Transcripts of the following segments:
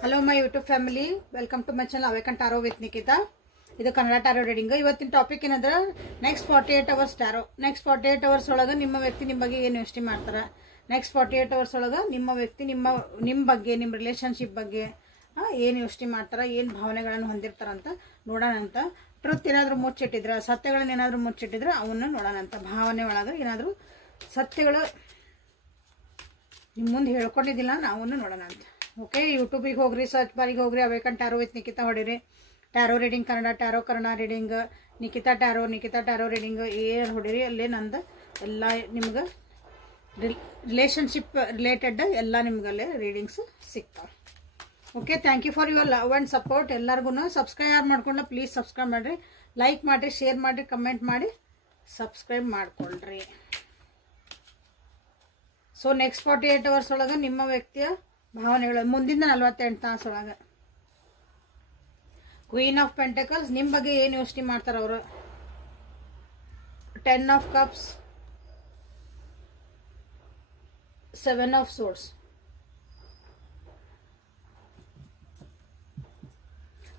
Hello my YouTube family, welcome to my channel Awaken ಟಾರೋ with Nikita. ಇದು Kannada tarot reading. ಇವತ್ತಿನ topic ಏನಂದ್ರೆ next 48 hours tarot. Next 48 hours ಒಳಗೆ ನಿಮ್ಮ ವ್ಯಕ್ತಿ ನಿಮ್ಮ ಬಗ್ಗೆ ಏನು ಯೋಚನೆ ಮಾಡ್ತಾರೆ, ನೆಕ್ಸ್ಟ್ 48 ಅವರ್ಸ್ ಒಳಗೆ ನಿಮ್ಮ ವ್ಯಕ್ತಿ ನಿಮ್ಮ ಬಗ್ಗೆ, ನಿಮ್ಮ ರಿಲೇಶನ್ಶಿಪ್ ಬಗ್ಗೆ ಏನು ಯೋಚನೆ ಮಾಡ್ತಾರೆ, ಏನು ಭಾವನೆಗಳನ್ನು ಹೊಂದಿರ್ತಾರಂತ ನೋಡೋಣ ಅಂತ. ಟ್ರುತ್ ಏನಾದರೂ ಮುಚ್ಚಿಟ್ಟಿದ್ರೆ, ಸತ್ಯಗಳನ್ನ ಏನಾದರೂ ಮುಚ್ಚಿಟ್ಟಿದ್ರೆ ಅವನ್ನ ನೋಡೋಣ ಅಂತ. ಭಾವನೆ ಒಳಗೆ ಏನಾದರೂ ಸತ್ಯಗಳು ನಿಮ್ಮ ಮುಂದೆ ಹೇಳ್ಕೊಂಡಿದ್ದಿಲ್ಲ, ನಾವನ್ನು ನೋಡೋಣ ಅಂತ. ಓಕೆ, ಯೂಟ್ಯೂಬಿಗೆ ಹೋಗ್ರಿ, ಸರ್ಚ್ ಬಾರಿಗೆ ಹೋಗ್ರಿ, ಅವೇಕನ್ ಟಾರೋ ವಿತ್ ನಿಕಿತಾ ಹೊಡಿರಿ. Tarot reading Kannada, tarot Kannada reading, Nikita tarot reading ಏನು ಹೊಡಿರಿ, ಅಲ್ಲೇ ನಂದು ಎಲ್ಲ ನಿಮ್ಗೆ ರಿಲೇಶನ್ಶಿಪ್ ರಿಲೇಟೆಡ್ ಎಲ್ಲ ನಿಮ್ಗಲ್ಲೇ ರೀಡಿಂಗ್ಸ್ ಸಿಗ್ತಾವೆ. Okay, thank you for your love and support. ಎಲ್ಲರಿಗೂ ಸಬ್ಸ್ಕ್ರೈಬ್ ಮಾಡ್ಕೊಂಡು ಪ್ಲೀಸ್ ಸಬ್ಸ್ಕ್ರೈಬ್ ಮಾಡಿರಿ, ಲೈಕ್ ಮಾಡಿರಿ, ಶೇರ್ ಮಾಡಿರಿ, ಕಮೆಂಟ್ ಮಾಡಿ ಸಬ್ಸ್ಕ್ರೈಬ್ ಮಾಡ್ಕೊಳ್ರಿ. ಸೊ ನೆಕ್ಸ್ಟ್ 48 ಅವರ್ಸ್ ಒಳಗೆ ನಿಮ್ಮ ವ್ಯಕ್ತಿಯ ಭಾವನೆಗಳು ಮುಂದಿನ 48 ತಾಸೊಳಗೆ. ಕ್ವೀನ್ ಆಫ್ ಪೆಂಟಕಲ್ಸ್ ನಿಮ್ಮ ಬಗ್ಗೆ ಏನು ಯೋಚನೆ ಮಾಡ್ತಾರೆ ಅವರು. 10 of cups, 7 of swords.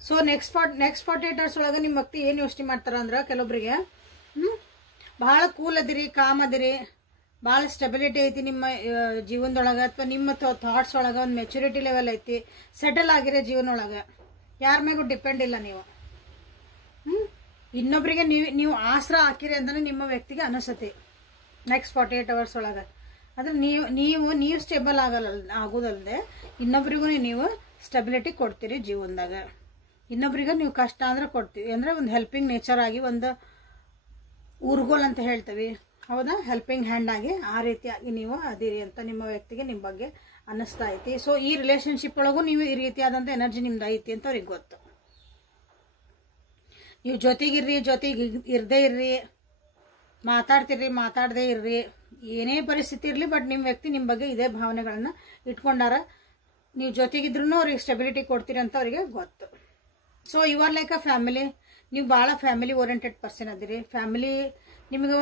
So next 48 hours ಒಳಗೆ ನಿಮ್ಮ ವ್ಯಕ್ತಿ ಏನು ಯೋಚನೆ ಮಾಡ್ತಾರ ಅಂದ್ರೆ, ಕೆಲವೊಬ್ಬರಿಗೆ ಬಹಳ ಕೂಲ್ ಅದಿರಿ, ಕಾಮ್ ಅದಿರಿ, ಭಾಳ ಸ್ಟೆಬಿಲಿಟಿ ಐತಿ ನಿಮ್ಮ ಜೀವನದೊಳಗೆ, ಅಥವಾ ನಿಮ್ಮ ಥಾಟ್ಸ್ ಒಳಗೆ ಒಂದು ಮೆಚುರಿಟಿ ಲೆವೆಲ್ ಐತಿ, ಸೆಟಲ್ ಆಗಿರೋ ಜೀವನ ಒಳಗೆ, ಯಾರ ಮೇಗೂ ಡಿಪೆಂಡ್ ಇಲ್ಲ ನೀವು. ಇನ್ನೊಬ್ಬರಿಗೆ ನೀವು ಆಸರ ಹಾಕಿರಿ ಅಂದ್ರೆ ನಿಮ್ಮ ವ್ಯಕ್ತಿಗೆ ಅನಿಸತಿ ನೆಕ್ಸ್ಟ್ 48 ಅವರ್ಸ್ ಒಳಗೆ. ಅಂದ್ರೆ ನೀವು ಸ್ಟೇಬಲ್ ಆಗೋದಲ್ಲದೆ ಇನ್ನೊಬ್ರಿಗೂ ನೀವು ಸ್ಟೆಬಿಲಿಟಿ ಕೊಡ್ತೀರಿ ಜೀವನದಾಗ. ಇನ್ನೊಬ್ರಿಗೆ ನೀವು ಕಷ್ಟ ಅಂದ್ರೆ ಕೊಡ್ತೀವಿ, ಅಂದ್ರೆ ಒಂದು ಹೆಲ್ಪಿಂಗ್ ನೇಚರ್ ಆಗಿ, ಒಂದು ಊರ್ಗೋಲ್ ಅಂತ ಹೇಳ್ತೀವಿ, ಹೌದಾ, ಹೆಲ್ಪಿಂಗ್ ಹ್ಯಾಂಡ್ ಆಗಿ ಆ ರೀತಿಯಾಗಿ ನೀವು ಅದಿರಿ ಅಂತ ನಿಮ್ಮ ವ್ಯಕ್ತಿಗೆ ನಿಮ್ಮ ಬಗ್ಗೆ ಅನ್ನಿಸ್ತಾ ಐತಿ. ಸೊ ಈ ರಿಲೇಶನ್ಶಿಪ್ ಒಳಗೂ ನೀವು ಈ ರೀತಿಯಾದಂಥ ಎನರ್ಜಿ ನಿಮ್ದು ಐತಿ ಅಂತ ಅವ್ರಿಗೆ ಗೊತ್ತು. ನೀವು ಜೊತೆಗಿರ್ರಿ, ಜೊತೆಗೆ ಇರದೇ ಇರ್ರಿ, ಮಾತಾಡದೇ ಇರ್ರಿ, ಏನೇ ಪರಿಸ್ಥಿತಿ ಇರಲಿ, ಬಟ್ ನಿಮ್ಮ ವ್ಯಕ್ತಿ ನಿಮ್ಮ ಬಗ್ಗೆ ಇದೇ ಭಾವನೆಗಳನ್ನ ಇಟ್ಕೊಂಡಾರ. ನೀವು ಜೊತೆಗಿದ್ರೂ ಅವ್ರಿಗೆ ಸ್ಟೆಬಿಲಿಟಿ ಕೊಡ್ತೀರಿ ಅಂತ ಅವ್ರಿಗೆ ಗೊತ್ತು. So you are like a family. ನೀವು ಭಾಳ ಫ್ಯಾಮಿಲಿ ಓರಿಯೆಂಟೆಡ್ ಪರ್ಸನ್ ಅದಿರಿ. ಫ್ಯಾಮಿಲಿ ನಿಮಗೆ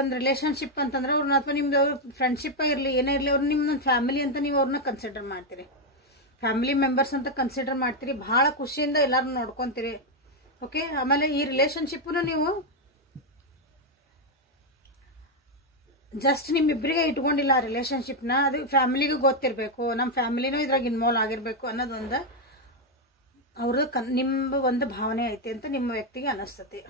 ಒಂದು ರಿಲೇಶನ್ಶಿಪ್ ಅಂತಂದ್ರೆ ಅವ್ರನ್ನ, ಅಥವಾ ನಿಮ್ದು ಫ್ರೆಂಡ್ಶಿಪ್ ಇರಲಿ, ಏನೇ ಇರಲಿ, ಅವ್ರು ನಿಮ್ಮೊಂದು ಫ್ಯಾಮಿಲಿ ಅಂತ ನೀವು ಅವ್ರನ್ನ ಕನ್ಸಿಡರ್ ಮಾಡ್ತೀರಿ, ಫ್ಯಾಮಿಲಿ ಮೆಂಬರ್ಸ್ ಅಂತ ಕನ್ಸಿಡರ್ ಮಾಡ್ತೀರಿ. ಭಾಳ ಖುಷಿಯಿಂದ ಎಲ್ಲರನ್ನ ನೋಡ್ಕೊತೀರಿ. ಓಕೆ, ಆಮೇಲೆ ಈ ರಿಲೇಶನ್ಶಿಪ್ನ ನೀವು ಜಸ್ಟ್ ನಿಮ್ಮಿಬ್ಬರಿಗೆ ಇಟ್ಕೊಂಡಿಲ್ಲ ಆ ರಿಲೇಶನ್ಶಿಪ್ನ, ಅದು ಫ್ಯಾಮಿಲಿಗೂ ಗೊತ್ತಿರಬೇಕು, ನಮ್ಮ ಫ್ಯಾಮಿಲಿನೂ ಇದ್ರಾಗ ಇನ್ವಾಲ್ವ್ ಆಗಿರಬೇಕು ಅನ್ನೋದೊಂದು ಅವ್ರದ್ದು ನಿಮ್ಮ ಒಂದು ಭಾವನೆ ಐತಿ ಅಂತ ನಿಮ್ಮ ವ್ಯಕ್ತಿಗೆ ಅನಿಸ್ತತಿ.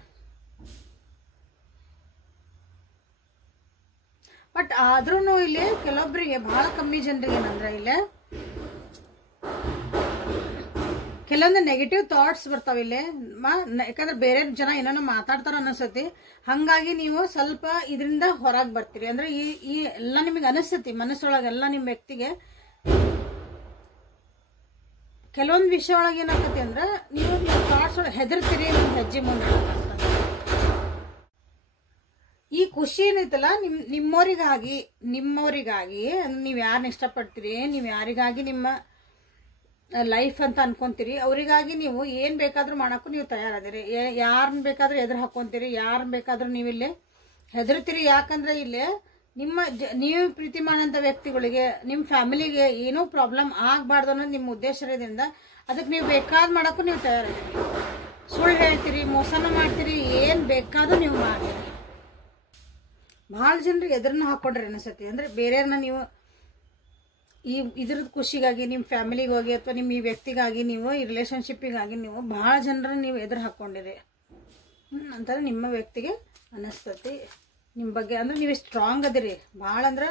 ಬಟ್ ಆದ್ರೂ ಇಲ್ಲಿ ಕೆಲವೊಬ್ಬರಿಗೆ, ಬಹಳ ಕಮ್ಮಿ ಜನರಿಗೆ ಏನಂದ್ರೆ, ಇಲ್ಲಿ ಕೆಲವೊಂದು ನೆಗೆಟಿವ್ ಥಾಟ್ಸ್ ಬರ್ತಾವ ಇಲ್ಲಿ. ಯಾಕಂದ್ರೆ ಬೇರೆ ಜನ ಏನೋ ಮಾತಾಡ್ತಾರ ಅನಿಸ್ತತಿ, ಹಂಗಾಗಿ ನೀವು ಸ್ವಲ್ಪ ಇದರಿಂದ ಹೊರಗೆ ಬರ್ತೀರಿ. ಅಂದ್ರೆ ಈ ಎಲ್ಲ ನಿಮಗೆ ಅನಿಸ್ತತಿ ಮನಸ್ಸೊಳಗೆಲ್ಲ. ನಿಮ್ಮ ವ್ಯಕ್ತಿಗೆ ಕೆಲವೊಂದು ವಿಷಯ ಒಳಗೆ ಏನಾಗತ್ತೆ ಅಂದ್ರೆ, ನೀವು ಥಾಟ್ಸ್ ಒಳಗೆ ಹೆದರ್ತೀರಿ ನಿಮ್ಮ ಹೆಜ್ಜೆ ಮುಂದೆ. ಈ ಖುಷಿ ಏನೈತಲ್ಲ, ನಿಮ್ಮವರಿಗಾಗಿ ನೀವು ಯಾರನ್ನ ಇಷ್ಟಪಡ್ತೀರಿ, ನೀವು ಯಾರಿಗಾಗಿ ನಿಮ್ಮ ಲೈಫ್ ಅಂತ ಅನ್ಕೊಂತೀರಿ, ಅವರಿಗಾಗಿ ನೀವು ಏನ್ ಬೇಕಾದ್ರೂ ಮಾಡಕ್ಕೂ ನೀವು ತಯಾರದಿರಿ. ಯಾರನ್ನ ಬೇಕಾದ್ರೂ ಎದುರು ಹಾಕೊಂತೀರಿ, ಯಾರನ್ನ ಬೇಕಾದ್ರೂ ನೀವು ಇಲ್ಲಿ ಹೆದರ್ತೀರಿ. ಯಾಕಂದ್ರೆ ಇಲ್ಲಿ ನೀವು ಪ್ರೀತಿ ಮಾಡೋಂಥ ವ್ಯಕ್ತಿಗಳಿಗೆ, ನಿಮ್ಮ ಫ್ಯಾಮಿಲಿಗೆ ಏನೂ ಪ್ರಾಬ್ಲಮ್ ಆಗಬಾರ್ದು ಅನ್ನೋದು ನಿಮ್ಮ ಉದ್ದೇಶ ಇರೋದ್ರಿಂದ ಅದಕ್ಕೆ ನೀವು ಬೇಕಾದ್ ಮಾಡಕ್ಕೂ ನೀವು ತಯಾರಿದ್ದೀರಿ. ಸುಳ್ಳು ಹೇಳ್ತೀರಿ, ಮೋಸನ ಮಾಡ್ತೀರಿ, ಏನ್ ಬೇಕಾದ್ರೂ ನೀವು ಮಾಡ್ತೀರಿ. ಭಾಳ ಜನರಿಗೆ ಎದುರನ್ನ ಹಾಕೊಂಡ್ರಿ ಅನಿಸತಿ. ಅಂದ್ರೆ ಬೇರೆಯವ್ರನ್ನ ನೀವು ಇದ್ರದ್ದು ಖುಷಿಗಾಗಿ, ನಿಮ್ಮ ಫ್ಯಾಮಿಲಿಗೆ ಹೋಗಿ ಅಥವಾ ನಿಮ್ಮ ಈ ವ್ಯಕ್ತಿಗಾಗಿ, ನೀವು ಈ ರಿಲೇಶನ್ಶಿಪ್ಪಿಗಾಗಿ ನೀವು ಭಾಳ ಜನರನ್ನ ನೀವು ಎದುರು ಹಾಕೊಂಡಿರಿ ಅಂತಂದ್ರೆ ನಿಮ್ಮ ವ್ಯಕ್ತಿಗೆ ಅನಿಸ್ತತಿ ನಿಮ್ಮ ಬಗ್ಗೆ. ಅಂದ್ರೆ ನೀವು ಸ್ಟ್ರಾಂಗ್ ಅದಿರಿ, ಭಾಳ ಅಂದ್ರೆ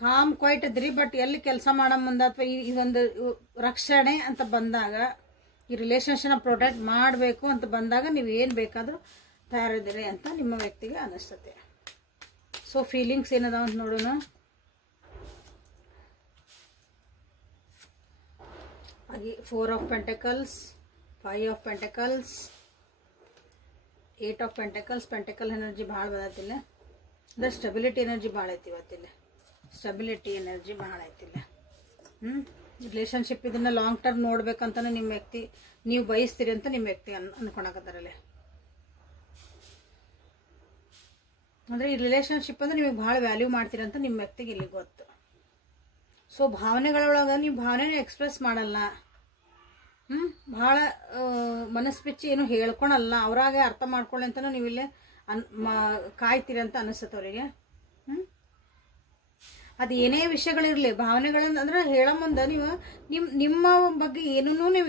ಕಾಮ್ ಕ್ವೈಟ್ ಅದಿರಿ. ಬಟ್ ಎಲ್ಲಿ ಕೆಲಸ ಮಾಡೋ ಮುಂದೆ ಅಥವಾ ಈ ಒಂದು ರಕ್ಷಣೆ ಅಂತ ಬಂದಾಗ, ಈ ರಿಲೇಶನ್ಶಿಪ್ನ ಪ್ರೊಟೆಕ್ಟ್ ಮಾಡಬೇಕು ಅಂತ ಬಂದಾಗ ನೀವು ಏನು ಬೇಕಾದರೂ ತಯಾರಿದ್ದೀರಿ ಅಂತ ನಿಮ್ಮ ವ್ಯಕ್ತಿಗೆ ಅನಿಸ್ತತಿ. ಸೊ ಫೀಲಿಂಗ್ಸ್ ಏನದಾವ ಅಂತ ನೋಡೋಣ. ಹಾಗೆ 4 of pentacles, 5 of pentacles, 8 of pentacles. Pentacle energy ಭಾಳ ಬದತಿಲ್ಲ, ಅಂದ್ರೆ ಸ್ಟೆಬಿಲಿಟಿ ಎನರ್ಜಿ ಭಾಳ ಐತಿ ಇವತ್ತಿಲ್ಲ. ಸ್ಟೆಬಿಲಿಟಿ ಎನರ್ಜಿ ಭಾಳ ಐತಿಲ್ಲ. ರಿಲೇಶನ್ಶಿಪ್ ಇದನ್ನ ಲಾಂಗ್ ಟರ್ಮ್ ನೋಡ್ಬೇಕಂತಾನೆ ನಿಮ್ಮ ವ್ಯಕ್ತಿ ನೀವು ಬಯಸ್ತೀರಿ ಅಂತ ನಿಮ್ಮ ವ್ಯಕ್ತಿ ಅನ್ಕೊಳಕತ್ತಾರಲ್ಲೇ. ಅಂದ್ರೆ ಈ ರಿಲೇಶನ್ಶಿಪ್ ಅಂದ್ರೆ ನಿಮಗೆ ಭಾಳ ವ್ಯಾಲ್ಯೂ ಮಾಡ್ತೀರಿ ಅಂತ ನಿಮ್ಮ ವ್ಯಕ್ತಿಗೆ ಇಲ್ಲಿ ಗೊತ್ತು. ಸೊ ಭಾವನೆಗಳೊಳಗೆ ನೀವು ಭಾವನೆನ ಎಕ್ಸ್ಪ್ರೆಸ್ ಮಾಡಲ್ಲ, ಭಾಳ ಮನಸ್ಸು ಬಿಚ್ಚಿ ಏನು ಹೇಳ್ಕೊಳಲ್ಲ, ಅವರಾಗೆ ಅರ್ಥ ಮಾಡ್ಕೊಳ್ಳಿ ಅಂತಲೂ ನೀವು ಇಲ್ಲೇ ಕಾಯ್ತೀರಿ ಅಂತ ಅನಿಸುತ್ತೆ ಅವರಿಗೆ. ಅದು ಏನೇ ವಿಷಯಗಳಿರಲಿ, ಭಾವನೆಗಳನ್ನ ಅಂದ್ರೆ ಹೇಳೋ ಮುಂದೆ ನೀವು ನಿಮ್ಮ ಬಗ್ಗೆ ಏನೂ ನೀವು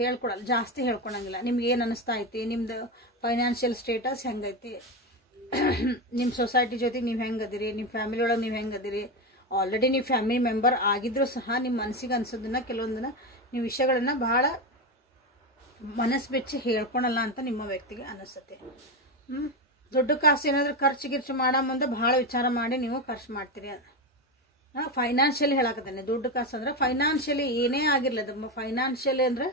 ಹೇಳ್ಕೊಡಲ್ಲ, ಜಾಸ್ತಿ ಹೇಳ್ಕೊಳಂಗಿಲ್ಲ. ನಿಮ್ಗೆ ಏನು ಅನಿಸ್ತಾ ಐತಿ, ನಿಮ್ದು ಫೈನಾನ್ಷಿಯಲ್ ಸ್ಟೇಟಸ್ ಹೆಂಗೈತಿ, ನಿಮ್ಮ ಸೊಸೈಟಿ ಜೊತೆಗೆ ನೀವು ಹೆಂಗದಿರಿ, ನಿಮ್ಮ ಫ್ಯಾಮಿಲಿ ಒಳಗೆ ನೀವು ಹೆಂಗದಿರಿ, ಆಲ್ರೆಡಿ ನೀವು ಫ್ಯಾಮಿಲಿ ಮೆಂಬರ್ ಆಗಿದ್ರೂ ಸಹ ನಿಮ್ಮ ಮನಸ್ಸಿಗೆ ಅನ್ಸೋದನ್ನ ಕೆಲವೊಂದನ್ನ ನೀವು ವಿಷಯಗಳನ್ನ ಬಹಳ ಮನಸ್ಸು ಬೆಚ್ಚಿ ಹೇಳ್ಕೊಳಲ್ಲ ಅಂತ ನಿಮ್ಮ ವ್ಯಕ್ತಿಗೆ ಅನಿಸುತ್ತೆ. ದೊಡ್ಡ ಕಾಸು ಏನಾದರೂ ಖರ್ಚು ಮಾಡೋ ಮುಂದೆ ಬಹಳ ವಿಚಾರ ಮಾಡಿ ನೀವು ಖರ್ಚು ಮಾಡ್ತೀರಿ. ಫೈನಾನ್ಷಿಯಲಿ ಹೇಳಕತ್ತೇನೆ, ದುಡ್ಡು ಕಾಸು ಅಂದ್ರೆ ಫೈನಾನ್ಷಿಯಲಿ ಏನೇ ಆಗಿರ್ಲಿ, ಅದು ಫೈನಾನ್ಷಿಯಲಿ ಅಂದ್ರೆ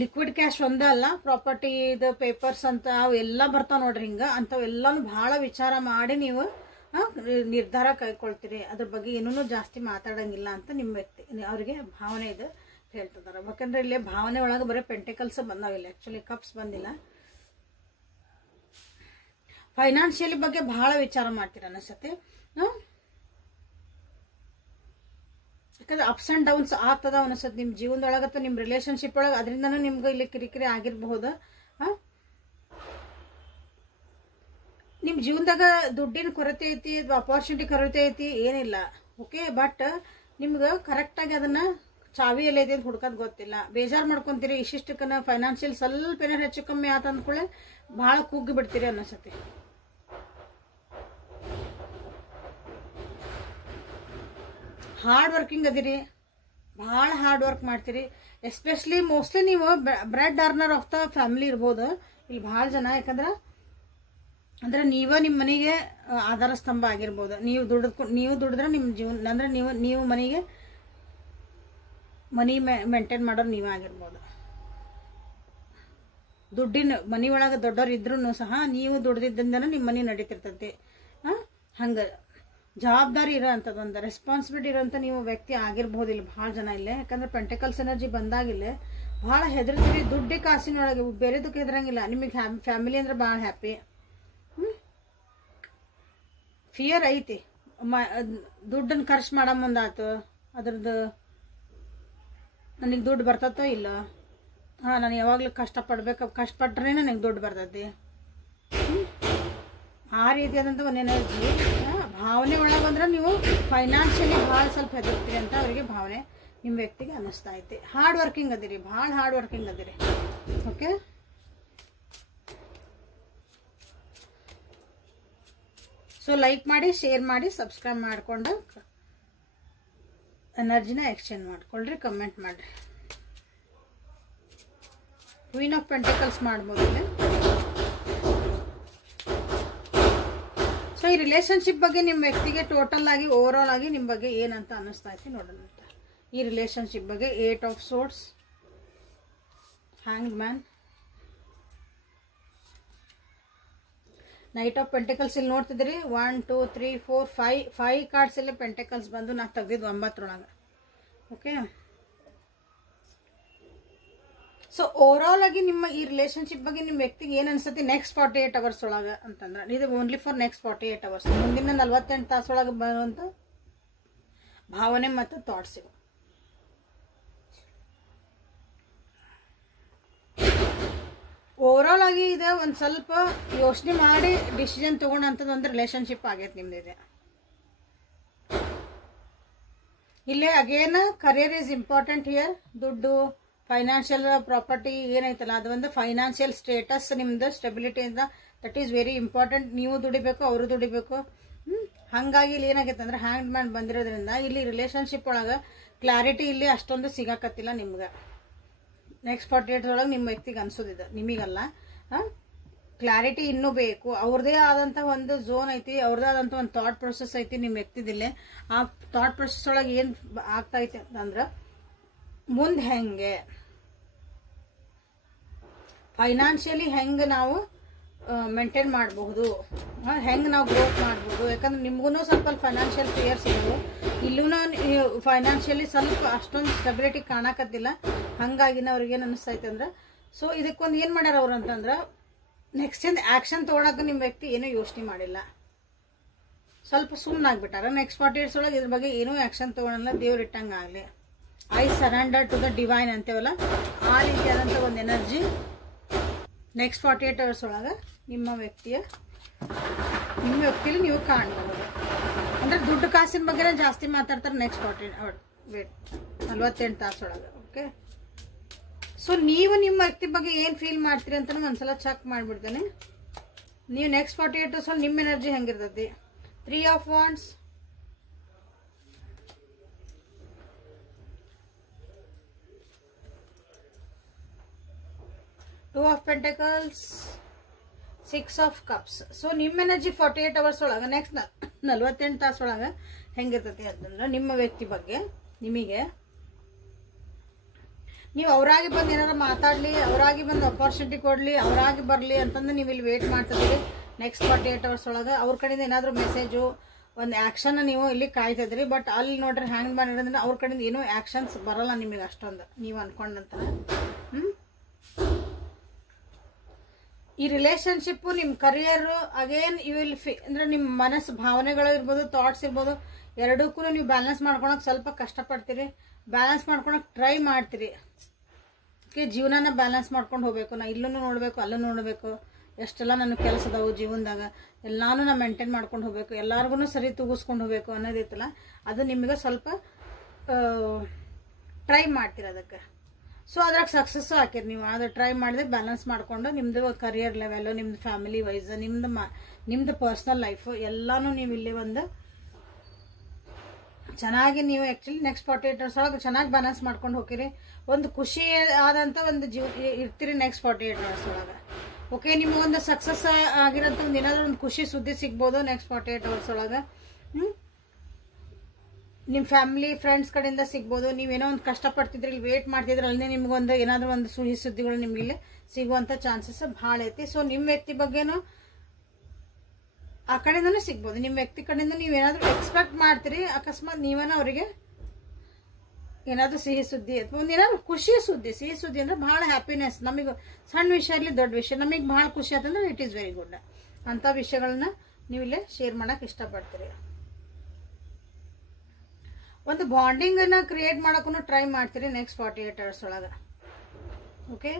ಲಿಕ್ವಿಡ್ ಕ್ಯಾಶ್ ಒಂದೇ ಅಲ್ಲ, ಪ್ರಾಪರ್ಟಿದು ಪೇಪರ್ಸ್ ಅಂತ ಅವೆಲ್ಲ ಬರ್ತಾವ ನೋಡ್ರಿ. ಅಂಥವೆಲ್ಲನೂ ಬಹಳ ವಿಚಾರ ಮಾಡಿ ನೀವು ನಿರ್ಧಾರ ಕೈಗೊಳ್ತೀರಿ. ಅದ್ರ ಬಗ್ಗೆ ಏನೂ ಜಾಸ್ತಿ ಮಾತಾಡಂಗಿಲ್ಲ ಅಂತ ನಿಮ್ಮ ವ್ಯಕ್ತಿ ಅವ್ರಿಗೆ ಭಾವನೆ ಇದು ಹೇಳ್ತಿದ್ದಾರೆ. ಯಾಕಂದ್ರೆ ಇಲ್ಲಿ ಭಾವನೆ ಒಳಗೆ ಬರೀ ಪೆಂಟಿಕಲ್ಸ್ ಬಂದಾವಿಲ್ಲ, ಆ್ಯಕ್ಚುಲಿ ಕಪ್ಸ್ ಬಂದಿಲ್ಲ. ಫೈನಾನ್ಷಿಯಲಿ ಬಗ್ಗೆ ಬಹಳ ವಿಚಾರ ಮಾಡ್ತೀರ ಅನಿಸುತ್ತೆ. ಯಾಕಂದ್ರೆ ಅಪ್ಸ್ ಆ್ಯಂಡ್ ಡೌನ್ಸ್ ಆಗ್ತದ ಅನಿಸುತ್ತೆ ನಿಮ್ಮ ಜೀವನದೊಳಗತ್ತ, ನಿಮ್ಮ ರಿಲೇಶನ್ಶಿಪ್ ಒಳಗೆ. ಅದರಿಂದನೂ ನಿಮ್ಗೆ ಇಲ್ಲಿ ಕಿರಿಕಿರಿ ಆಗಿರಬಹುದು. ನಿಮ್ಮ ಜೀವನದಾಗ ದುಡ್ಡಿನ ಕೊರತೆ ಐತಿ, ಅಪಾರ್ಚುನಿಟಿ ಕೊರತೆ ಐತಿ, ಏನಿಲ್ಲ, ಓಕೆ. ಬಟ್ ನಿಮ್ಗೆ ಕರೆಕ್ಟಾಗಿ ಅದನ್ನ ಚಾವಿ ಎಲ್ಲ ಐತಿ ಅಂತ ಹುಡ್ಕೋದು ಗೊತ್ತಿಲ್ಲ. ಬೇಜಾರು ಮಾಡ್ಕೊಂತೀರಿ, ಇಷ್ಟಿಷ್ಟಕ್ಕನ ಫೈನಾನ್ಷಿಯಲ್ ಸ್ವಲ್ಪ ಏನಾರು ಹೆಚ್ಚು ಕಮ್ಮಿ ಆತ ಅಂದ್ಕೊಳ್ಳೆ ಭಾಳ ಕುಗ್ಗಿ ಬಿಡ್ತೀರಿ ಅನ್ನಿಸತಿ. ಹಾರ್ಡ್ ವರ್ಕಿಂಗ್ ಅದಿರಿ, ಭಾಳ ಹಾರ್ಡ್ ವರ್ಕ್ ಮಾಡ್ತೀರಿ. ಎಸ್ಪೆಷಲಿ ಮೋಸ್ಟ್ಲಿ ನೀವು bread earner of the family ಇರ್ಬೋದು ಇಲ್ಲಿ ಭಾಳ ಜನ. ಯಾಕಂದ್ರೆ ಅಂದ್ರೆ ನಿಮ್ಮ ಮನೆಗೆ ಆಧಾರ ಸ್ತಂಭ ಆಗಿರ್ಬೋದು. ನೀವು ದುಡಿದ್ರೆ ನಿಮ್ಮ ಜೀವನ ಅಂದ್ರೆ ನೀವು ಮನಿ ಮೇಂಟೈನ್ ಮಾಡೋರು ನೀವೇ ಆಗಿರ್ಬೋದು. ದುಡ್ಡಿನ ಮನಿ ಒಳಗೆ ದೊಡ್ಡವ್ರು ಇದ್ರೂ ಸಹ ನೀವು ದುಡ್ದಿದ್ದರಿಂದ ನಿಮ್ಮ ಮನೆ ನಡೀತಿರ್ತೈತಿ. ಹಂಗೆ ಜವಾಬ್ದಾರಿ ಇರೋ ಅಂಥದ್ದು, ಒಂದು ರೆಸ್ಪಾನ್ಸಿಬಿಲಿಟಿ ಇರೋಂಥ ನೀವು ವ್ಯಕ್ತಿ ಆಗಿರ್ಬೋದು ಇಲ್ಲಿ ಭಾಳ ಜನ ಇಲ್ಲೇ. ಯಾಕಂದ್ರೆ ಪೆಂಟಿಕಲ್ಸ್ ಎನರ್ಜಿ ಬಂದಾಗಿಲ್ಲೇ ಭಾಳ ಹೆದರ್ತೀರಿ. ದುಡ್ಡಿ ಕಾಸಿನೊಳಗೆ ಬೇರೆದಕ್ಕೆ ಹೆದರಂಗಿಲ್ಲ. ನಿಮಗೆ ಫ್ಯಾಮಿಲಿ ಅಂದ್ರೆ ಭಾಳ ಹ್ಯಾಪಿ. ಫಿಯರ್ ಐತಿ, ದುಡ್ಡನ್ನು ಖರ್ಚು ಮಾಡೋ ಮುಂದಾತು, ಅದ್ರದ್ದು ನನಗೆ ದುಡ್ಡು ಬರ್ತತೋ ಇಲ್ಲ, ನಾನು ಯಾವಾಗಲೂ ಕಷ್ಟಪಟ್ರೆ ನನಗೆ ದುಡ್ಡು ಬರ್ತೈತಿ. ಆ ರೀತಿಯಾದಂಥ ಒಂದು ಎನರ್ಜಿ ಭಾವನೆ ಒಳಗಂದ್ರೆ ನೀವು ಫೈನಾನ್ಷಿಯಲಿ ಭಾಳ ಸ್ವಲ್ಪ ಹೆದರ್ತೀರಿ ಅಂತ ಅವರಿಗೆ ಭಾವನೆ ನಿಮ್ಮ ವ್ಯಕ್ತಿಗೆ ಅನ್ನಿಸ್ತಾ ಐತಿ. ಹಾರ್ಡ್ ವರ್ಕಿಂಗ್ ಅದಿರಿ, ಭಾಳ ಹಾರ್ಡ್ ವರ್ಕಿಂಗ್ ಅದಿರಿ, ಓಕೆ. ಸೊ ಲೈಕ್ ಮಾಡಿ, ಶೇರ್ ಮಾಡಿ, ಸಬ್ಸ್ಕ್ರೈಬ್ ಮಾಡಿಕೊಂಡು ಎನರ್ಜಿನ ಎಕ್ಸ್ಚೇಂಜ್ ಮಾಡ್ಕೊಳ್ರಿ, ಕಮೆಂಟ್ ಮಾಡಿರಿ. ಕ್ವೀನ್ ಆಫ್ ಪೆಂಟಿಕಲ್ಸ್ ಮಾಡ್ಬೋದು ಇಲ್ಲಿ. ಸೊ ಈ ರಿಲೇಶನ್ಶಿಪ್ ಬಗ್ಗೆ ನಿಮ್ಮ ವ್ಯಕ್ತಿಗೆ ಟೋಟಲ್ ಆಗಿ ಓವರ್ ಆಲ್ ಆಗಿ ನಿಮ್ಮ ಬಗ್ಗೆ ಏನಂತ ಅನ್ನಿಸ್ತಾ ಐತಿ ನೋಡೋಣ. ಈ ರಿಲೇಶನ್ಶಿಪ್ ಬಗ್ಗೆ 8 of swords, hanged man, knight of pentacles ಇಲ್ಲಿ ನೋಡ್ತಿದ್ರಿ. 1 2 3 4 5 ಕಾರ್ಡ್ಸ್ ಇಲ್ಲಿ ಪೆಂಟಿಕಲ್ಸ್ ಬಂದು ನಾ ತೆಗ್ದಿದ್ದು 9 ಓಕೆ. ಸೊ ಓವರ್ ಆಲ್ ಆಗಿ ನಿಮ್ಮ ಈ ರಿಲೇಶನ್ಶಿಪ್ ಬಗ್ಗೆ ನಿಮ್ಮ ವ್ಯಕ್ತಿಗೆ ಏನು ಅನ್ಸುತ್ತೆ ನೆಕ್ಸ್ಟ್ 48 ಅವರ್ಸ್ ಒಳಗೆ ಅಂತಂದ್ರೆ, ಇದು ಓನ್ಲಿ ಫಾರ್ ನೆಕ್ಸ್ಟ್ 48 ಅವರ್ಸ್, ಮುಂದಿನ 48 ತಾಸೊಳಗೆ ಬರುವಂಥ ಭಾವನೆ ಮತ್ತು ಥಾಟ್ಸ್ ಇವು. ಓವರ್ ಆಲ್ ಆಗಿ ಇದೆ ಒಂದು ಸ್ವಲ್ಪ ಯೋಚನೆ ಮಾಡಿ ಡಿಸಿಷನ್ ತಗೊಂಡಂಥದ್ದು ಒಂದು ರಿಲೇಶನ್ಶಿಪ್ ಆಗೈತೆ ನಿಮ್ದಿದೆ. ಇಲ್ಲೇ again career is important here. ದುಡ್ಡು, ಫೈನಾನ್ಷಿಯಲ್ ಪ್ರಾಪರ್ಟಿ ಏನೈತಲ್ಲ ಅದು ಒಂದು ಫೈನಾನ್ಷಿಯಲ್ ಸ್ಟೇಟಸ್ ನಿಮ್ದು ಸ್ಟೆಬಿಲಿಟಿ ಅಂತ ದಟ್ ಈಸ್ ವೆರಿ ಇಂಪಾರ್ಟೆಂಟ್. ನೀವು ದುಡಿಬೇಕು, ಅವರು ದುಡಿಬೇಕು. ಹಾಗಾಗಿ ಇಲ್ಲಿ ಏನಾಗೈತೆ ಅಂದ್ರೆ ಹ್ಯಾಂಡ್ ಮ್ಯಾನ್ ಬಂದಿರೋದ್ರಿಂದ ಇಲ್ಲಿ ರಿಲೇಶನ್ಶಿಪ್ ಒಳಗೆ ಕ್ಲಾರಿಟಿ ಇಲ್ಲಿ ಅಷ್ಟೊಂದು ಸಿಗಾಕತ್ತಿಲ್ಲ ನಿಮ್ಗೆ. ನೆಕ್ಸ್ಟ್ 48 ಒಳಗೆ ನಿಮ್ಮ ವ್ಯಕ್ತಿಗೆ ಅನ್ಸೋದಿದೆ, ನಿಮಗಲ್ಲ. ಕ್ಲಾರಿಟಿ ಇನ್ನೂ ಬೇಕು. ಅವ್ರದೇ ಆದಂಥ ಒಂದು ಝೋನ್ ಐತಿ, ಅವ್ರದೇ ಆದಂಥ ಒಂದು ಥಾಟ್ ಪ್ರೊಸೆಸ್ ಐತಿ ನಿಮ್ಮ ವ್ಯಕ್ತಿದಿಲ್ಲೇ. ಆ ಥಾಟ್ ಪ್ರೊಸೆಸ್ ಒಳಗೆ ಏನು ಆಗ್ತಾ ಐತಿ ಅಂತಂದ್ರೆ ಮುಂದೆ ಹೆಂಗೆ ಫೈನಾನ್ಷಿಯಲಿ ಹೆಂಗೆ ನಾವು ಮೇಂಟೈನ್ ಮಾಡಬಹುದು, ಹೆಂಗೆ ನಾವು ಗ್ರೋತ್ ಮಾಡ್ಬೋದು. ಯಾಕಂದ್ರೆ ನಿಮ್ಗೂ ಸ್ವಲ್ಪ ಫೈನಾನ್ಷಿಯಲ್ ಫಿಯರ್ಸ್ ಇದ್ದವು, ಇಲ್ಲೂ ಫೈನಾನ್ಷಿಯಲಿ ಸ್ವಲ್ಪ ಅಷ್ಟೊಂದು ಸ್ಟೆಬಿಲಿಟಿ ಕಾಣಕತ್ತಿಲ್ಲ. ಹಂಗಾಗಿನ ಅವ್ರಿಗೆ ಏನು ಅನಿಸ್ತೈತೆ ಅಂದ್ರೆ, ಸೊ ಇದಕ್ಕೊಂದು ಏನು ಮಾಡ್ಯಾರ ಅವ್ರು ಅಂತಂದ್ರೆ ನೆಕ್ಸ್ಟ್ ಏನು ಆ್ಯಕ್ಷನ್ ತೊಗೊಳಕ್ಕೆ ನಿಮ್ಮ ವ್ಯಕ್ತಿ ಏನೂ ಯೋಚನೆ ಮಾಡಿಲ್ಲ, ಸ್ವಲ್ಪ ಸುಮ್ಮನಾಗ್ಬಿಟ್ಟಾರ. ನೆಕ್ಸ್ಟ್ 48 ಒಳಗೆ ಇದ್ರ ಬಗ್ಗೆ ಏನೂ ಆ್ಯಕ್ಷನ್ ತೊಗೊಳಲ್ಲ, ದೇವ್ರು ಇಟ್ಟಂಗೆ ಆಗಲಿ. I surrender to the divine ಅಂತೇವಲ್ಲ, ಆ ರೀತಿಯಾದಂಥ ಒಂದು ಎನರ್ಜಿ ನೆಕ್ಸ್ಟ್ 48 hours ಒಳಗೆ ನಿಮ್ಮ ವ್ಯಕ್ತಿಯಲ್ಲಿ ನೀವು ಕಾಣ್ಬೋದು. ಅಂದ್ರೆ ದುಡ್ಡು ಕಾಸಿನ ಬಗ್ಗೆನೇ ಜಾಸ್ತಿ ಮಾತಾಡ್ತಾರೆ ನೆಕ್ಸ್ಟ್ 48 ತಾಸು ಒಳಗೆ. ಓಕೆ, ಸೊ ನೀವು ನಿಮ್ಮ ವ್ಯಕ್ತಿ ಬಗ್ಗೆ ಏನು ಫೀಲ್ ಮಾಡ್ತೀರಿ ಅಂತ ಒಂದ್ಸಲ ಚೆಕ್ ಮಾಡಿಬಿಡ್ತೇನೆ. ನೀವು ನೆಕ್ಸ್ಟ್ 48 hours ನಿಮ್ಮ ಎನರ್ಜಿ ಹೆಂಗಿರ್ತೈತಿ. 3 of Wands, Two of Pentacles, 6 of Cups. So ನಿಮ್ಮ ಎನರ್ಜಿ 48 hours ಒಳಗೆ ನೆಕ್ಸ್ಟ್ 48 ತಾಸು ಒಳಗೆ ಹೆಂಗಿರ್ತೈತಿ ಅಂತಂದ್ರೆ ನಿಮ್ಮ ವ್ಯಕ್ತಿ ಬಗ್ಗೆ ನಿಮಗೆ ನೀವು ಅವರಾಗಿ ಬಂದು ಏನಾರು ಮಾತಾಡಲಿ, ಅವರಾಗಿ ಬಂದು ಅಪಾರ್ಚುನಿಟಿ ಕೊಡಲಿ, ಅವರಾಗಿ ಬರಲಿ ಅಂತಂದು ನೀವು ಇಲ್ಲಿ ವೇಟ್ ಮಾಡ್ತಿದ್ದೀರಿ ನೆಕ್ಸ್ಟ್ 48 hours ಒಳಗೆ. ಅವ್ರ ಕಡೆಯಿಂದ ಏನಾದರೂ ಮೆಸೇಜು ಒಂದು ಆ್ಯಕ್ಷನ್ನ ನೀವು ಇಲ್ಲಿ ಕಾಯ್ತಿದ್ರಿ. ಬಟ್ ಅಲ್ಲಿ ನೋಡ್ರಿ ಹ್ಯಾಂಗ್ ಮಾಡಿರೋದ್ರಿಂದ ಅವ್ರ ಕಡೆಯಿಂದ ಏನೂ ಆ್ಯಕ್ಷನ್ಸ್ ಬರೋಲ್ಲ ನಿಮಗೆ ಅಷ್ಟೊಂದು ನೀವು ಅನ್ಕೊಂಡಂತ. ಈ ರಿಲೇಶನ್ಶಿಪ್ಪು ನಿಮ್ಮ ಕರಿಯರು ಅಗೇನ್ ಯು ವಿಲ್ ಅಂದ್ರೆ ನಿಮ್ಮ ಮನಸ್ಸು ಭಾವನೆಗಳು ಇರ್ಬೋದು, ಥಾಟ್ಸ್ ಇರ್ಬೋದು, ಎರಡಕ್ಕೂ ನೀವು ಬ್ಯಾಲೆನ್ಸ್ ಮಾಡ್ಕೊಳಕ್ಕೆ ಸ್ವಲ್ಪ ಕಷ್ಟಪಡ್ತೀರಿ, ಬ್ಯಾಲೆನ್ಸ್ ಮಾಡ್ಕೊಳಕ್ಕೆ ಟ್ರೈ ಮಾಡ್ತೀರಿ. ಓಕೆ, ಜೀವನನ ಬ್ಯಾಲೆನ್ಸ್ ಮಾಡ್ಕೊಂಡು ಹೋಗ್ಬೇಕು. ನಾ ಇಲ್ಲೂ ನೋಡಬೇಕು, ಅಲ್ಲೂ ನೋಡಬೇಕು, ಎಷ್ಟೆಲ್ಲ ನನ್ನ ಕೆಲಸ ಅದಾವು ಜೀವನದಾಗ, ಎಲ್ಲಾನು ನಾ ಮೇಂಟೈನ್ ಮಾಡ್ಕೊಂಡು ಹೋಗ್ಬೇಕು, ಎಲ್ಲರಿಗೂ ಸರಿ ತೂಗಿಸ್ಕೊಂಡು ಹೋಗ್ಬೇಕು ಅನ್ನೋದಿತ್ತಲ್ಲ, ಅದು ನಿಮಗೆ ಸ್ವಲ್ಪ ಟ್ರೈ ಮಾಡ್ತೀರಿ ಅದಕ್ಕೆ. ಸೊ ಅದ್ರಾಗ ಸಕ್ಸಸ್ಸು ಹಾಕಿರಿ ನೀವು. ಅದು ಟ್ರೈ ಮಾಡಿದ್ರೆ ಬ್ಯಾಲೆನ್ಸ್ ಮಾಡಿಕೊಂಡು ನಿಮ್ಮದು ಕರಿಯರ್ ಲೆವೆಲು, ನಿಮ್ಮದು ಫ್ಯಾಮಿಲಿ ವೈಸ್, ನಿಮ್ಮದು ಪರ್ಸ್ನಲ್ ಲೈಫು ಎಲ್ಲಾನು ನೀವು ಇಲ್ಲಿ ಒಂದು ಚೆನ್ನಾಗಿ ನೀವು ಆ್ಯಕ್ಚುಲಿ ನೆಕ್ಸ್ಟ್ 48 hours ಒಳಗೆ ಚೆನ್ನಾಗಿ ಬ್ಯಾಲೆನ್ಸ್ ಮಾಡ್ಕೊಂಡು ಹೋಗಿರಿ. ಒಂದು ಖುಷಿ ಆದಂಥ ಒಂದು ಇರ್ತೀರಿ ನೆಕ್ಸ್ಟ್ 48 hours ಒಳಗೆ. ಓಕೆ, ನಿಮಗೊಂದು ಸಕ್ಸಸ್ ಆಗಿರೋಂಥ ಒಂದು ಏನಾದರೂ ಒಂದು ಖುಷಿ ಸುದ್ದಿ ಸಿಗ್ಬೋದು ನೆಕ್ಸ್ಟ್ 48 hours ಒಳಗೆ. ನಿಮ್ಮ ಫ್ಯಾಮಿಲಿ ಫ್ರೆಂಡ್ಸ್ ಕಡೆಯಿಂದ ಸಿಗ್ಬೋದು. ನೀವೇನೋ ಒಂದು ಕಷ್ಟಪಡ್ತಿದ್ರಿ, ಇಲ್ಲಿ ವೇಟ್ ಮಾಡ್ತಿದ್ರೆ ಅಲ್ಲೇ ನಿಮ್ಗೊಂದು ಏನಾದರೂ ಒಂದು ಸುಹಿ ಸುದ್ದಿಗಳು ನಿಮಗೆ ಸಿಗುವಂಥ ಚಾನ್ಸಸ್ ಭಾಳ ಐತಿ. ಸೊ ನಿಮ್ಮ ವ್ಯಕ್ತಿ ಬಗ್ಗೆನೂ ಆ ಕಡೆಯಿಂದನೂ ಸಿಗ್ಬೋದು. ನಿಮ್ಮ ವ್ಯಕ್ತಿ ಕಡೆಯಿಂದ ನೀವೇನಾದರೂ ಎಕ್ಸ್ಪೆಕ್ಟ್ ಮಾಡ್ತೀರಿ, ಅಕಸ್ಮಾತ್ ನೀವೇನೋ ಅವರಿಗೆ ಏನಾದರೂ ಸಿಹಿ ಸುದ್ದಿ ಅಥವಾ ಒಂದು ಏನಾದ್ರು ಖುಷಿ ಸುದ್ದಿ. ಸಿಹಿ ಸುದ್ದಿ ಅಂದ್ರೆ ಭಾಳ ಹ್ಯಾಪಿನೆಸ್. ನಮಗೆ ಸಣ್ಣ ವಿಷಯ ಇರಲಿ ದೊಡ್ಡ ವಿಷಯ ನಮಗೆ ಭಾಳ ಖುಷಿ ಆತಂದ್ರೆ ಇಟ್ ಈಸ್ ವೆರಿ ಗುಡ್. ಅಂಥ ವಿಷಯಗಳನ್ನ ನೀವು ಇಲ್ಲೇ ಶೇರ್ ಮಾಡಕ್ಕೆ ಇಷ್ಟಪಡ್ತೀರಿ. ಒಂದು ಬಾಂಡಿಂಗ್ ಅನ್ನ ಕ್ರಿಯೇಟ್ ಮಾಡಕ್ಕೂ ಟ್ರೈ ಮಾಡ್ತೀರಿ ನೆಕ್ಸ್ಟ್ 48 hours ಒಳಗೆ. ಓಕೆ,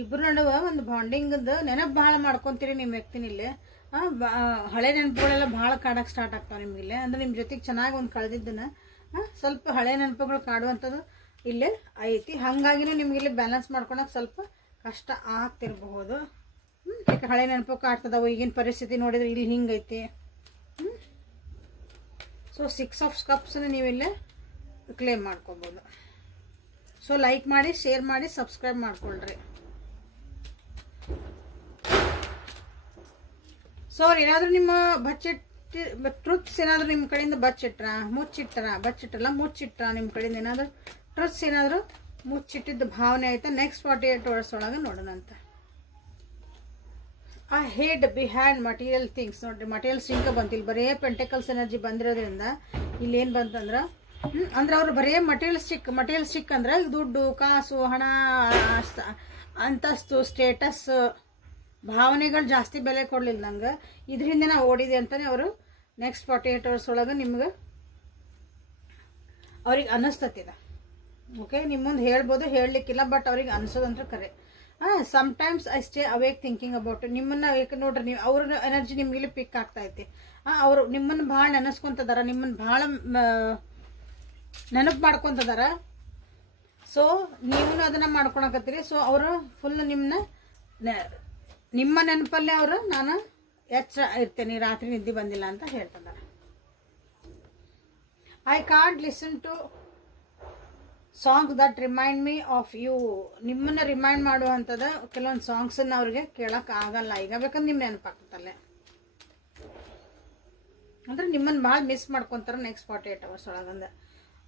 ಇಬ್ಬರು ನಡುವೆ ಒಂದು ಬಾಂಡಿಂಗ್ದು ನೆನಪು ಭಾಳ ಮಾಡ್ಕೊತೀರಿ ನಿಮ್ಮ ವ್ಯಕ್ತಿನಿಲ್ಲೇ. ಹಳೆ ನೆನಪುಗಳೆಲ್ಲ ಭಾಳ ಕಾಡಕ್ಕೆ ಸ್ಟಾರ್ಟ್ ಆಗ್ತಾವೆ ನಿಮಗಿಲ್ಲೇ. ಅಂದ್ರೆ ನಿಮ್ಮ ಜೊತೆಗೆ ಚೆನ್ನಾಗಿ ಒಂದು ಕಳೆದಿದ್ದನ್ನ ಸ್ವಲ್ಪ ಹಳೆ ನೆನಪುಗಳು ಕಾಡುವಂಥದ್ದು ಇಲ್ಲೇ ಐತಿ. ಹಾಗಾಗಿನೂ ನಿಮಗಿಲ್ಲಿ ಬ್ಯಾಲೆನ್ಸ್ ಮಾಡ್ಕೊಳಕ್ಕೆ ಸ್ವಲ್ಪ ಕಷ್ಟ ಆಗ್ತಿರಬಹುದು. ಯಾಕೆ ಹಳೆ ನೆನಪು ಕಾಡ್ತದವು, ಈಗಿನ ಪರಿಸ್ಥಿತಿ ನೋಡಿದ್ರೆ ಇಲ್ಲಿ ಹಿಂಗೈತಿ. ಸೊ 6 of Cups ನೀವಿಲ್ಲೇ ಕ್ಲೇಮ್ ಮಾಡ್ಕೋಬೋದು. ಸೊ ಲೈಕ್ ಮಾಡಿ, ಶೇರ್ ಮಾಡಿ, ಸಬ್ಸ್ಕ್ರೈಬ್ ಮಾಡ್ಕೊಳ್ರಿ. ಸೊ ಏನಾದರೂ ನಿಮ್ಮ ಟ್ರುತ್ಸ್ ಏನಾದರೂ ನಿಮ್ಮ ಕಡೆಯಿಂದ ಮುಚ್ಚಿಟ್ರ ನಿಮ್ಮ ಕಡೆಯಿಂದ ಏನಾದರೂ ಟ್ರುತ್ಸ್ ಏನಾದರೂ ಮುಚ್ಚಿಟ್ಟಿದ್ದ ಭಾವನೆ ಆಯ್ತಾ ನೆಕ್ಸ್ಟ್ 48 hours ಒಳಗೆ ನೋಡೋಣಂತ. I hate behind material things. ನೋಡ್ರಿ, ಮಟೀರಿಯಲ್ ಸಿಂಕ ಬಂತಿಲ್ಲ, ಬರೇ ಪೆಂಟಕಲ್ಸ್ ಎನರ್ಜಿ ಬಂದಿರೋದ್ರಿಂದ ಇಲ್ಲಿ ಏನು ಬಂತಂದ್ರೆ ಅಂದ್ರೆ ಅವ್ರು ಬರೇ ಮಟೀರಿಯಲ್ ಸ್ಟಿಕ್ ಅಂದ್ರೆ ದುಡ್ಡು, ಕಾಸು, ಹಣ, ಅಂತಸ್ತು, ಸ್ಟೇಟಸ್, ಭಾವನೆಗಳು ಜಾಸ್ತಿ ಬೆಲೆ ಕೊಡ್ಲಿಲ್ಲ ನಂಗೆ, ಇದರಿಂದ ನಾ ಓಡಿದೆ ಅಂತಾನೆ ಅವರು ನೆಕ್ಸ್ಟ್ 48 hours ಒಳಗೆ ನಿಮ್ಗೆ ಅವ್ರಿಗೆ ಅನ್ನಿಸ್ತತಿದ. ಓಕೆ, ನಿಮ್ಮ ಮುಂದೆ ಹೇಳ್ಬೋದು, ಹೇಳಲಿಕ್ಕಿಲ್ಲ, ಬಟ್ ಅವ್ರಿಗೆ ಅನ್ಸೋದಂದ್ರೆ ಕರೆ. Sometimes I stay awake thinking about ನಿಮ್ಮನ್ನ. ನೋಡ್ರಿ, ನೀವು ಅವ್ರ ಎನರ್ಜಿ ನಿಮ್ಗೆ ಪಿಕ್ ಆಗ್ತಾ ಐತಿ. ಅವರು ನಿಮ್ಮನ್ನು ಭಾಳ ನೆನೆಸ್ಕೊಂತದಾರ, ನಿಮ್ಮನ್ನು ಭಾಳ ನೆನಪು ಮಾಡ್ಕೊಂತದಾರ. ಸೊ ನೀವು ಅದನ್ನ ಮಾಡ್ಕೊಳಕತ್ತೀರಿ. ಸೊ ಅವರು ಫುಲ್ ನಿಮ್ಮ ನೆನಪಲ್ಲೇ ಅವರು ನಾನು ಎಚ್ಚರ ಇರ್ತೇನೆ, ರಾತ್ರಿ ನಿದ್ದೆ ಬಂದಿಲ್ಲ ಅಂತ ಹೇಳ್ತಿದ್ದಾರೆ. I can't listen to songs that remind me of you. ನಿಮ್ಮನ್ನ ರಿಮೈಂಡ್ ಮಾಡುವಂಥದ್ದು ಕೆಲವೊಂದು ಸಾಂಗ್ಸನ್ನ ಅವ್ರಿಗೆ ಕೇಳಕ್ ಆಗಲ್ಲ ಈಗ, ಬೇಕಂದ್ರೆ ನಿಮ್ಮ ನೆನಪಾಗ್ತಲ್ಲೇ. ಅಂದ್ರೆ ನಿಮ್ಮನ್ನ ಭಾಳ ಮಿಸ್ ಮಾಡ್ಕೊಂತಾರ ನೆಕ್ಸ್ಟ್ 48 hours ಒಳಗಂದ.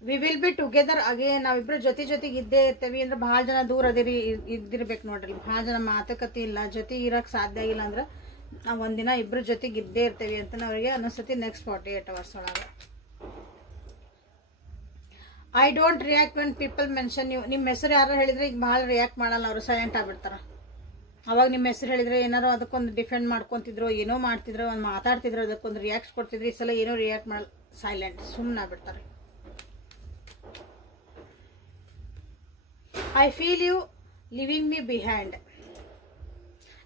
We will be together again. ನಾವಿಬ್ರು ಜೊತೆಗೆ ಇದ್ದೇ ಇರ್ತೇವಿ. ಅಂದ್ರೆ ಭಾಳ ಜನ ದೂರ ಇದ್ದಿರ್ಬೇಕು ನೋಡ್ರಿ, ಭಾಳ ಜನ ಮಾತುಕತೆ ಇಲ್ಲ, ಜೊತೆಗೆ ಇರಕ್ ಸಾಧ್ಯ ಆಗಿಲ್ಲ ಅಂದ್ರೆ ನಾವು ಒಂದಿನ ಇಬ್ರು ಜೊತೆಗೆ ಇದ್ದೇ ಇರ್ತೇವಿ ಅಂತ ಅವ್ರಿಗೆ ಅನಿಸ್ತತಿ ನೆಕ್ಸ್ಟ್ 48 hours ಒಳಗೆ. I don't react when people mention you. ನಿಮ್ಮ ಹೆಸರು ಯಾರು ಹೇಳಿದ್ರೆ ಈಗ ಭಾಳ ರಿಯಾಕ್ಟ್ ಮಾಡಲ್ಲ, ಅವರು ಸೈಲೆಂಟ್ ಆಗ್ಬಿಡ್ತಾರ. ಅವಾಗ ನಿಮ್ಮ ಹೆಸರು ಹೇಳಿದ್ರೆ ಏನಾರು ಅದಕ್ಕೊಂದು ಡಿಫೆಂಡ್ ಮಾಡ್ಕೊಂತಿದ್ರು, ಏನೋ ಮಾಡ್ತಿದ್ರು, ಒಂದು ಮಾತಾಡ್ತಿದ್ರು, ಅದಕ್ಕೊಂದು ರಿಯಾಕ್ಟ್ ಕೊಡ್ತಿದ್ರು. ಈ ಸಲ ಏನೋ ರಿಯಾಕ್ಟ್ ಮಾಡಲ್ಲ, ಸೈಲೆಂಟ್ ಸುಮ್ಮನೆ ಆಗ್ಬಿಡ್ತಾರೆ. I feel you leaving me behind.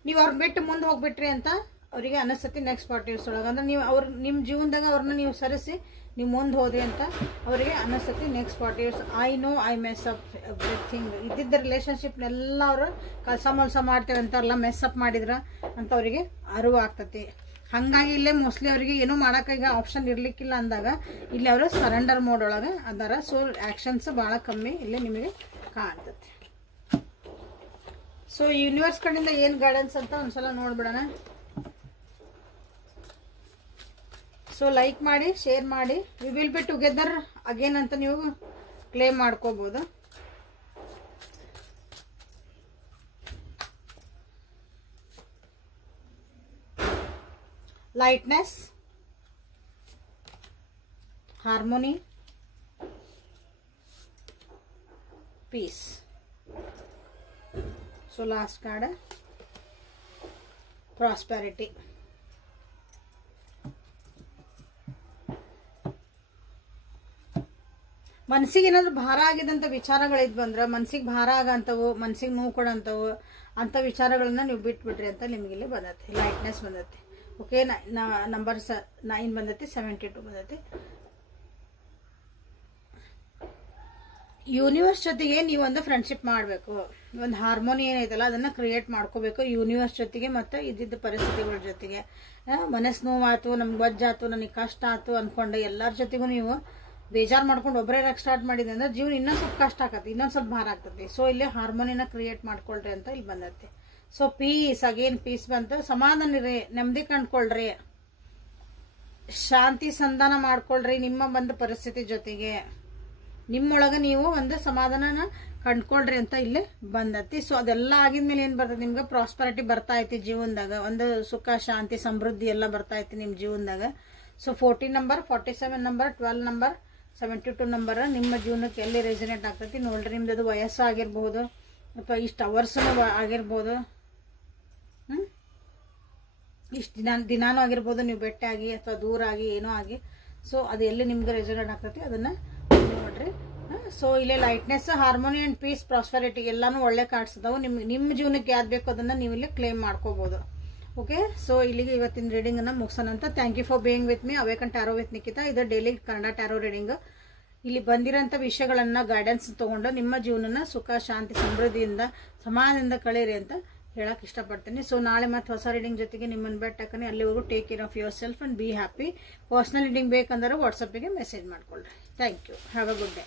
ನೀವು ಅವ್ರನ್ನ ಬಿಟ್ಟು ಮುಂದೆ ಹೋಗ್ಬಿಟ್ರಿ ಅಂತ ಅವರಿಗೆ ಅನಿಸ್ತತಿ ನೆಕ್ಸ್ಟ್ ಪಾರ್ಟಿವ್ಸ್ ಒಳಗೆ. ಅಂದ್ರೆ ನೀವು ನಿಮ್ಮ ಜೀವನದಾಗ ಅವ್ರನ್ನ ನೀವು ಸರಿಸಿ ನೀವು ಮುಂದೆ ಹೋದ್ರಿ ಅಂತ ಅವರಿಗೆ ಅನಿಸ್ತತಿ ನೆಕ್ಸ್ಟ್ ಪಾರ್ಟಿವ್ಸ್. I know I mess up everything. ಇದ್ದಿದ್ದ ರಿಲೇಷನ್ಶಿಪ್ನೆಲ್ಲ ಅವರು ಕೆಲಸ ಮಾಡ್ತೇವೆ ಅಂತಾರಲ್ಲ, ಮೆಸ್ ಅಪ್ ಮಾಡಿದ್ರ ಅಂತ ಅವರಿಗೆ ಅರಿವು ಆಗ್ತತಿ. ಹಾಗಾಗಿ ಇಲ್ಲೇ ಮೋಸ್ಟ್ಲಿ ಅವರಿಗೆ ಏನೂ ಮಾಡೋಕೆ ಈಗ ಆಪ್ಷನ್ ಇರ್ಲಿಕ್ಕಿಲ್ಲ ಅಂದಾಗ ಇಲ್ಲಿ ಅವರು ಸರೆಂಡರ್ ಮೋಡ್ ಒಳಗೆ ಅದಾರ. ಸೊ ಆ್ಯಕ್ಷನ್ಸ್ ಭಾಳ ಕಮ್ಮಿ ಇಲ್ಲಿ ನಿಮಗೆ ಕಾಣ್ತತಿ. ಸೊ ಯೂನಿವರ್ಸ್ ಕಡೆಯಿಂದ ಏನು ಗೈಡೆನ್ಸ್ ಅಂತ ಒಂದ್ಸಲ ನೋಡ್ಬಿಡೋಣ. ಸೊ ಲೈಕ್ ಮಾಡಿ, ಶೇರ್ ಮಾಡಿ. V will be together again ಅಂತ ನೀವು ಕ್ಲೇಮ್ ಮಾಡ್ಕೋಬಹುದು. lightness, harmony, peace. So last card, prosperity. ಮನಸ್ಸಿಗೆ ಏನಾದ್ರು ಭಾರ ಆಗಿದಂತ ವಿಚಾರಗಳಿದ್ ಬಂದ್ರೆ, ಮನಸ್ಸಿಗೆ ಭಾರ ಆಗಂತವು, ಮನಸ್ಸಿಗೆ ನೋವು ಕೊಡಂತವು ಅಂತ ವಿಚಾರಗಳನ್ನ ನೀವು ಬಿಟ್ಬಿಟ್ರಿ ಅಂತ ನಿಮ್ಗೆ ಇಲ್ಲಿ ಬಂದೈತಿ. ಲೈಟ್ನೆಸ್ ಬಂದೈತಿ. ಓಕೆ, ನಂಬರ್ 9 ಬಂದೈತಿ, 72 ಬಂದೈತಿ. ಯೂನಿವರ್ಸ್ ಜೊತೆಗೆ ನೀವು ಒಂದು ಫ್ರೆಂಡ್ಶಿಪ್ ಮಾಡಬೇಕು. ಒಂದು ಹಾರ್ಮೋನಿ ಏನೈತಲ್ಲ ಅದನ್ನ ಕ್ರಿಯೇಟ್ ಮಾಡ್ಕೋಬೇಕು ಯೂನಿವರ್ಸ್ ಜೊತೆಗೆ ಮತ್ತು ಇದ್ದಿದ್ದ ಪರಿಸ್ಥಿತಿಗಳ ಜೊತೆಗೆ. ಮನಸ್ಸು ನೋವಾಯ್ತು, ನಮ್ಗೆ ವಜ್ಜಾತು, ನನಗೆ ಕಷ್ಟ ಆಯ್ತು ಅನ್ಕೊಂಡು ಎಲ್ಲರ ಜೊತೆಗೂ ನೀವು ಬೇಜಾರು ಮಾಡ್ಕೊಂಡು ಒಬ್ಬರೇ ಇರಕ್ಕೆ ಸ್ಟಾರ್ಟ್ ಮಾಡಿದೆ ಅಂದ್ರೆ ಜೀವನ ಇನ್ನೊಂದು ಸ್ವಲ್ಪ ಕಷ್ಟ ಆಗತ್ತೆ, ಇನ್ನೊಂದು ಸ್ವಲ್ಪ ಭಾರ ಆಗ್ತದೆ. ಸೊ ಇಲ್ಲಿ ಹಾರ್ಮೋನಿನ ಕ್ರಿಯೇಟ್ ಮಾಡ್ಕೊಳ್ರಿ ಅಂತ ಇಲ್ಲಿ ಬಂದೈತಿ. ಸೊ ಪೀಸ್, ಅಗೇನ್ ಪೀಸ್ ಬಂತು. ಸಮಾಧಾನ ಇರಿ, ನೆಮ್ಮದಿ ಕಂಡ್ಕೊಳ್ರಿ, ಶಾಂತಿ ಸಂಧಾನ ಮಾಡ್ಕೊಳ್ರಿ ನಿಮ್ಮ ಬಂದ ಪರಿಸ್ಥಿತಿ ಜೊತೆಗೆ. ನಿಮ್ಮೊಳಗೆ ನೀವು ಒಂದು ಸಮಾಧಾನನ ಕಂಡ್ಕೊಳ್ರಿ ಅಂತ ಇಲ್ಲಿ ಬಂದತಿ. ಸೊ ಅದೆಲ್ಲ ಆಗಿದ್ಮೇಲೆ ಏನ್ ಬರ್ತದೆ, ನಿಮ್ಗೆ ಪ್ರಾಸ್ಪರಿಟಿ ಬರ್ತಾ ಐತಿ ಜೀವನದಾಗ, ಒಂದು ಸುಖ ಶಾಂತಿ ಸಮೃದ್ಧಿ ಎಲ್ಲ ಬರ್ತಾ ಐತಿ ನಿಮ್ ಜೀವನದಾಗ. So 14 number, 47 number, 12 number, 72 number ನಿಮ್ಮ ಜೀವನಕ್ಕೆ ಎಲ್ಲಿ ರೆಸಿನೇಟ್ ಆಗ್ತೈತಿ ನೋಡ್ರಿ. ನಿಮ್ದು ವಯಸ್ಸು ಆಗಿರ್ಬಹುದು ಅಥವಾ ಇಷ್ಟು ಅವರ್ಸ್ನು ಆಗಿರ್ಬೋದು, ಇಷ್ಟು ದಿನಾನೂ ಆಗಿರ್ಬೋದು, ನೀವು ಬೆಟ್ಟಾಗಿ ಅಥವಾ ದೂರ ಆಗಿ ಏನೋ ಆಗಿ. ಸೊ ಅದು ಎಲ್ಲಿ ನಿಮ್ಗೆ ರೆಸಿನೇಟ್ ಆಗ್ತೈತಿ ಅದನ್ನ ನೋಡ್ರಿ. ಸೊ ಇಲ್ಲೇ lightness, harmony and peace, prosperity ಎಲ್ಲಾನು ಒಳ್ಳೆ ಕಾರ್ಡ್ಸ್ ಅದಾವು. ನಿಮ್ಮ ಜೀವನಕ್ಕೆ ಯಾವ್ದು ಬೇಕು ಅದನ್ನ ನೀವು ಇಲ್ಲಿ ಕ್ಲೇಮ್ ಮಾಡ್ಕೋಬಹುದು. ಓಕೆ, ಸೊ ಇಲ್ಲಿಗೆ ಇವತ್ತಿನ ರೀಡಿಂಗ್ ಅನ್ನ ಮುಗಿಸೋಣ ಅಂತ. Thank you for being with me. Awaken Tarot with Nikhita. ಇದು ಡೈಲಿ ಕನ್ನಡ ಟ್ಯಾರೋ ರೀಡಿಂಗ್. ಇಲ್ಲಿ ಬಂದಿರೋಂಥ ವಿಷಯಗಳನ್ನ ಗೈಡೆನ್ಸ್ ತಗೊಂಡು ನಿಮ್ಮ ಜೀವನನ ಸುಖ ಶಾಂತಿ ಸಮೃದ್ಧಿಯಿಂದ ಸಮಾಧಾನದಿಂದ ಕಳೀರಿ ಅಂತ ಹೇಳಕ್ ಇಷ್ಟಪಡ್ತೀನಿ. ಸೊ ನಾಳೆ ಮತ್ತೆ ಹೊಸ ರೀಡಿಂಗ್ ಜೊತೆಗೆ ನಿಮ್ಮನ್ನು ಬೆಟ್ಟಕ್ಕನೆ. ಅಲ್ಲಿವರೆಗೂ take care of yourself and be happy. Personal reading ಬೇಕಂದ್ರೆ ವಾಟ್ಸಪ್ಪಿಗೆ ಮೆಸೇಜ್ ಮಾಡ್ಕೊಳ್ರಿ. Thank you. Have a good day.